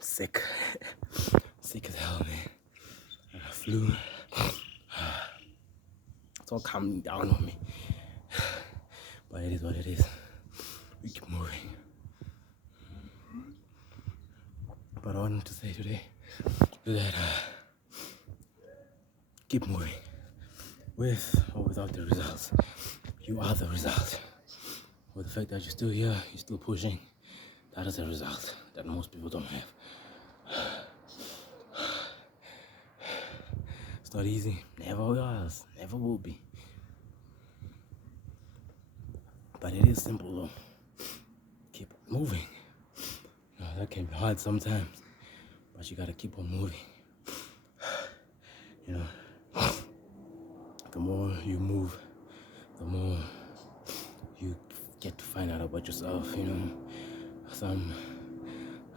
Sick. Sick as hell, man. Flu. It's all coming down on me. But it is what it is. We keep moving. But I wanted to say today that keep moving. With or without the results. You are the result. With the fact that you're still here, you're still pushing. That is a result that most people don't have. It's not easy. Never was. Never will be. But it is simple though. Keep moving. That can be hard sometimes. But you gotta keep on moving. The more you move, the more you get to find out about yourself, a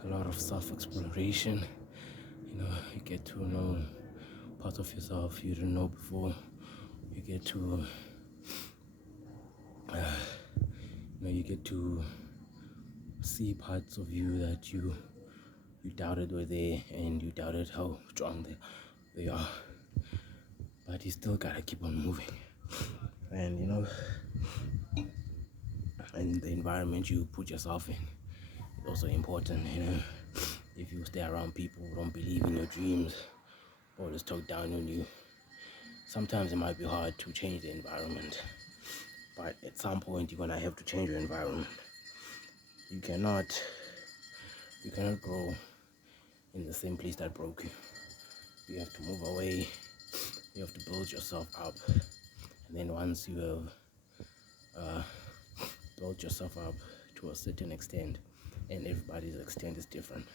lot of self-exploration. You get to know parts of yourself you didn't know before. You get to you get to see parts of you that you doubted were there, and you doubted how strong they are. But you still gotta keep on moving. And and the environment you put yourself in is also important. If you stay around people who don't believe in your dreams or just talk down on you, sometimes it might be hard to change the environment. But at some point you're gonna have to change your environment. You cannot grow in the same place that broke you. You have to move away. You have to build yourself up. And then once you have built yourself up to a certain extent, and everybody's extent is different.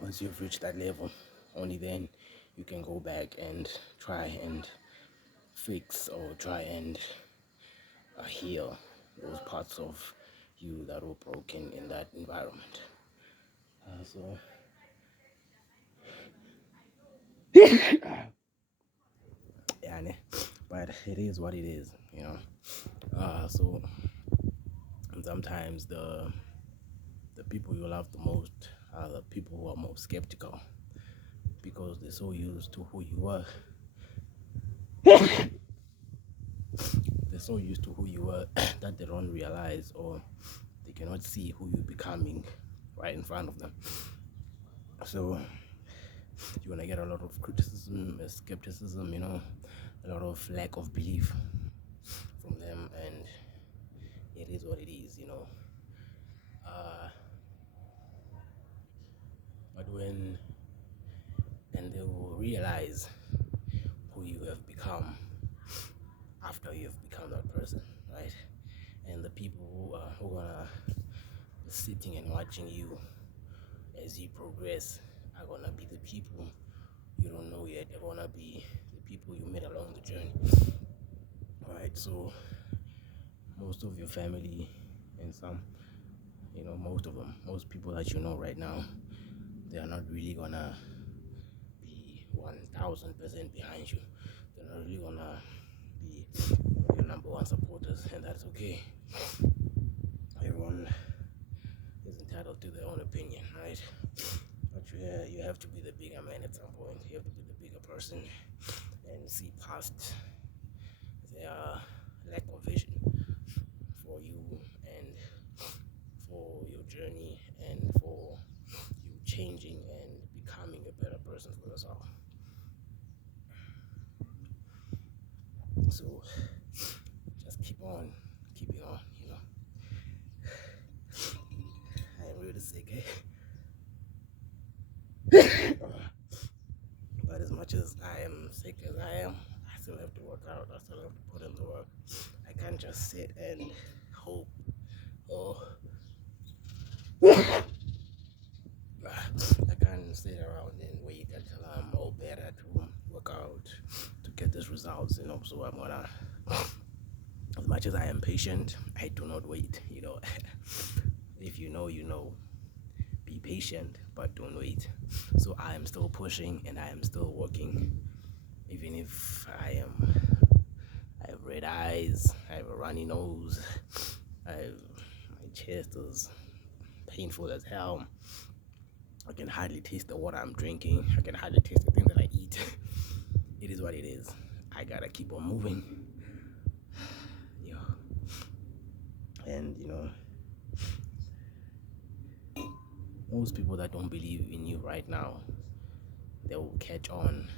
Once you've reached that level, only then you can go back and try and fix or try and heal those parts of you that were broken in that environment. But it is what it is, so sometimes the people you love the most are the people who are most skeptical, because they're so used to who you were. They're so used to who you were that they don't realize, or they cannot see who you're becoming right in front of them. So you're gonna get a lot of criticism, skepticism, a lot of lack of belief from them, and it is what it is, but and they will realize who you have become after you've become that person, right? And the people who are gonna be sitting and watching you as you progress are gonna be the people you don't know yet. They're gonna be the people you met along the journey, right? So most of your family and most people that you know right now, they are not really gonna be 1000% behind you. They're not really gonna be your number one supporters, and that's okay. Everyone is entitled to their own opinion, right? But you have to be the bigger man at some point. You have to be the bigger person and see past their lack of vision for you and for your journey and for you changing and becoming a better person for yourself. So just keep on keeping on, I am really sick, But as much as I am sick as I am, I still have to work out. I still have to put in the work. I can't just sit and hope. I can't sit around and wait until I'm all better to work out to get these results, So I'm gonna, as much as I am patient, I do not wait, If you know, be patient, but don't wait. So I am still pushing and I am still working, even if I have red eyes, I have a runny nose, my chest is painful as hell. I can hardly taste the water I'm drinking. I can hardly taste the thing that I eat. It is what it is. I gotta keep on moving. Yeah. And most people that don't believe in you right now, they will catch on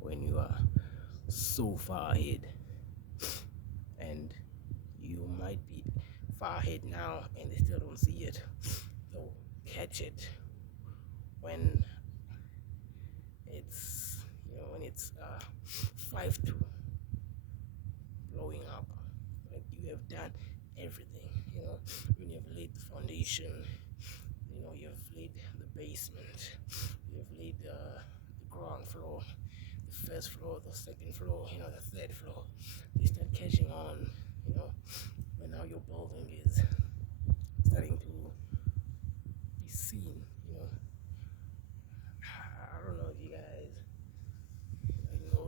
when you are so far ahead. And you might be far ahead now and they still don't see it. They'll catch it when it's 5-2 blowing up. Like you have done everything, when you have laid the foundation, you have laid the basement, you have laid the ground floor, the first floor, the second floor, the third floor. They start catching on, when now your building is starting to be seen. I don't know if you guys know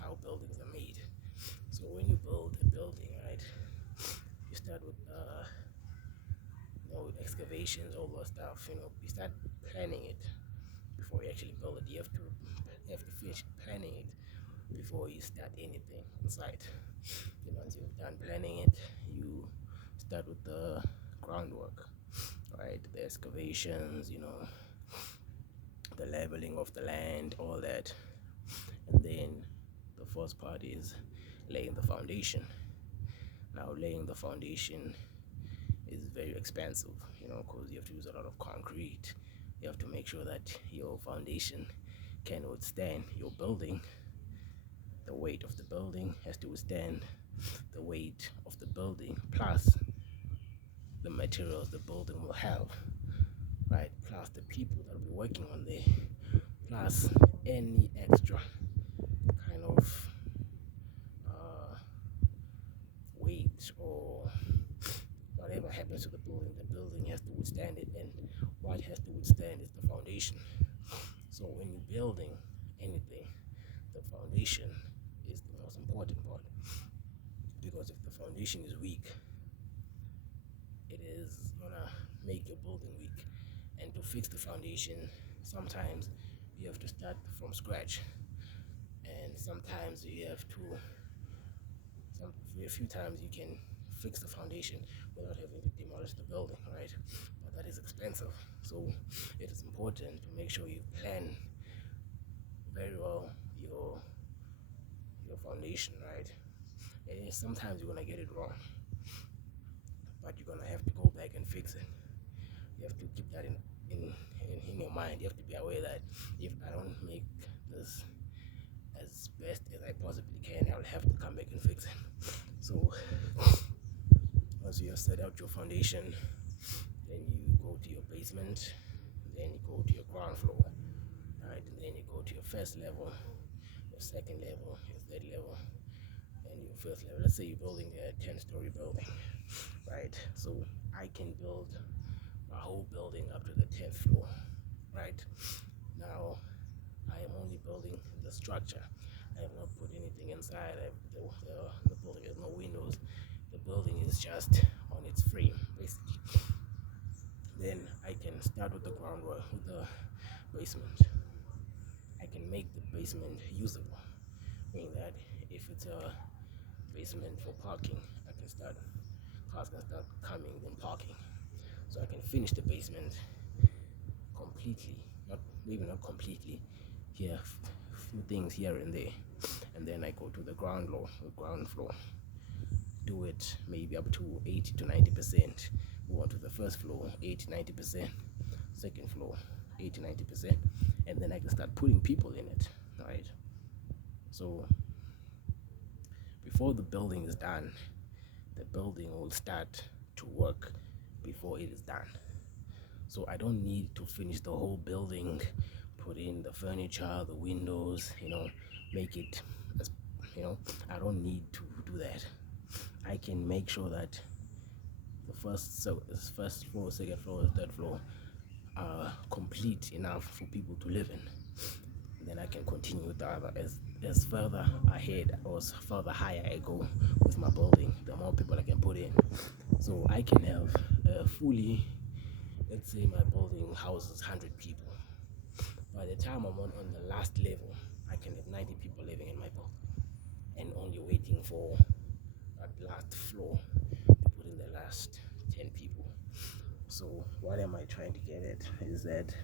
how buildings are made. So when you build a building, right, you start with excavations, all that stuff. You start planning it before you actually build it. You have to finish planning it before you start anything inside. Once you've done planning it, you start with the groundwork, right? The excavations, the leveling of the land, all that. And then the first part is laying the foundation. Now, laying the foundation is very expensive, because you have to use a lot of concrete. You have to make sure that your foundation can withstand your building. The weight of the building has to withstand the weight of the building, plus the materials the building will have, right? Plus the people that will be working on there, plus any extra kind of weight or whatever happens to the building has to withstand it, and what has to withstand is the foundation. So when you're building anything, the foundation is the most important part, because if the foundation is weak, it is gonna make your building weak. And to fix the foundation, sometimes you have to start from scratch, and sometimes you have to a few times you can fix the foundation without having to demolish the building, right? But that is expensive. So it is important to make sure you plan very well your foundation, right? And sometimes you're gonna get it wrong, but you're gonna have to go back and fix it. You have to keep that in your mind. You have to be aware that if I don't make this as best as I possibly can, I'll have to come back and fix it. So once you have set out your foundation, then you go to your basement, then you go to your ground floor, right? And then you go to your first level, your second level, your third level, and your first level. Let's say you're building a 10-story building, right? So I can build a whole building up to the 10th floor, right? Now I am only building the structure. I have not put anything inside. The building has no windows. The building is just on its frame, basically. Then I can start with the groundwork, with the basement. I can make the basement usable, meaning that if it's a basement for parking, cars can start coming and parking. So I can finish the basement completely, maybe not completely, here, few things here and there, and then I go to the ground floor, do it maybe up to 80 to 90%. Move on to the first floor, 80-90%, second floor, 80-90%, and then I can start putting people in it, right? So before the building is done, the building will start to work before it is done. So I don't need to finish the whole building, put in the furniture, the windows, make it as, I don't need to do that. I can make sure that the first floor, second floor, third floor are complete enough for people to live in. Then I can continue with the other. As further ahead or as further higher I go with my building, the more people I can put in. So I can have fully, let's say my building houses 100 people. By the time I'm on the last level, I can have 90 people living in my boat and only waiting for that last floor to put in the last 10 people. So what am I trying to get at is that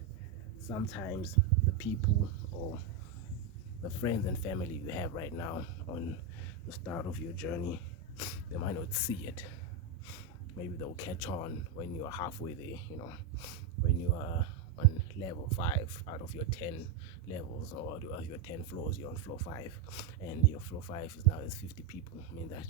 sometimes the people or the friends and family you have right now on the start of your journey, they might not see it. Maybe they'll catch on when you are halfway there, when you are on level 5 out of your 10 levels, or your 10 floors, you're on floor 5, and your floor 5 is now 50 people. I mean that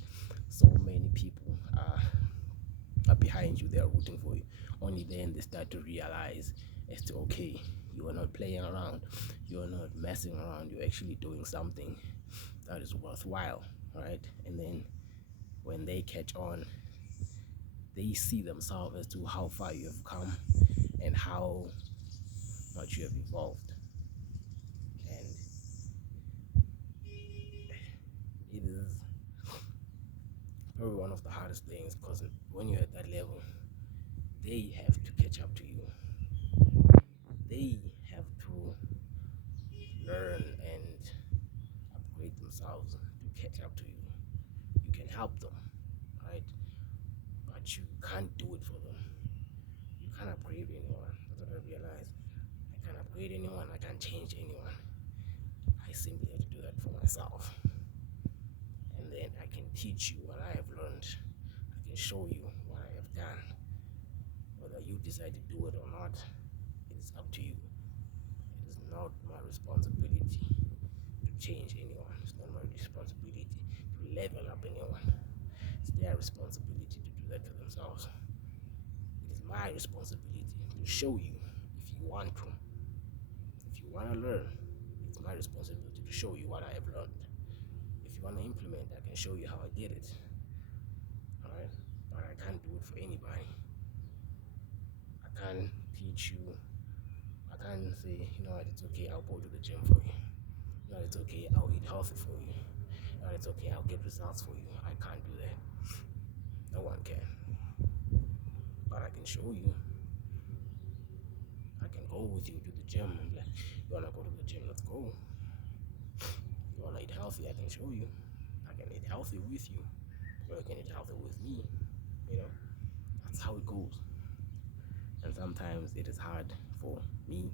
so many people are behind you, they're rooting for you. Only then they start to realize as to, okay, you are not playing around, you are not messing around, you're actually doing something that is worthwhile, right? And then when they catch on, they see themselves as to how far you have come and how much you have evolved. And it is probably one of the hardest things, because when you're at that level, they have to catch up to you. They have to learn and upgrade themselves to catch up to you. You can help them, right? But you can't do it for them. You can't upgrade anyone. That's what I realized. I can't upgrade anyone. I can't change anyone. I simply have to do that for myself. And then I can teach you what I have learned. I can show you what I have done. Whether you decide to do it or not, it is up to you. It is not my responsibility to change anyone. It's not my responsibility to level up anyone. It's their responsibility to do that for themselves. It is my responsibility to show you if you want to. If you want to learn, it's my responsibility to show you what I have learned. If you want to implement, I can show you how I did it. Alright? But I can't do it for anybody. I can't teach you. I can't say, it's okay, I'll go to the gym for you. It's okay, I'll eat healthy for you. It's okay, I'll get results for you. I can't do that. No one can. But I can show you. I can go with you to the gym and be like, you wanna go to the gym, let's go. You wanna eat healthy, I can show you. I can eat healthy with you. Or you can eat healthy with me. That's how it goes. And sometimes it is hard for me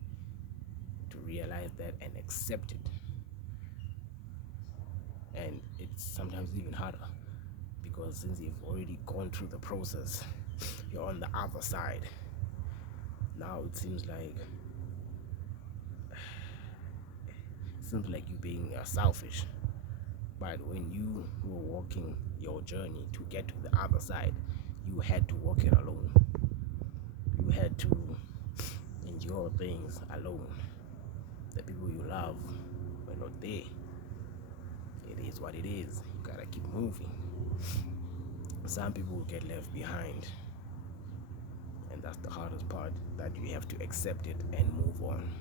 to realize that and accept it. And it's sometimes even harder, because since you've already gone through the process, you're on the other side. Now it seems like you're being selfish. But when you were walking your journey to get to the other side, you had to walk it alone. You had to endure things alone. The people you love were not there. It is what it is. You gotta keep moving. Some people will get left behind, and that's the hardest part, that you have to accept it and move on.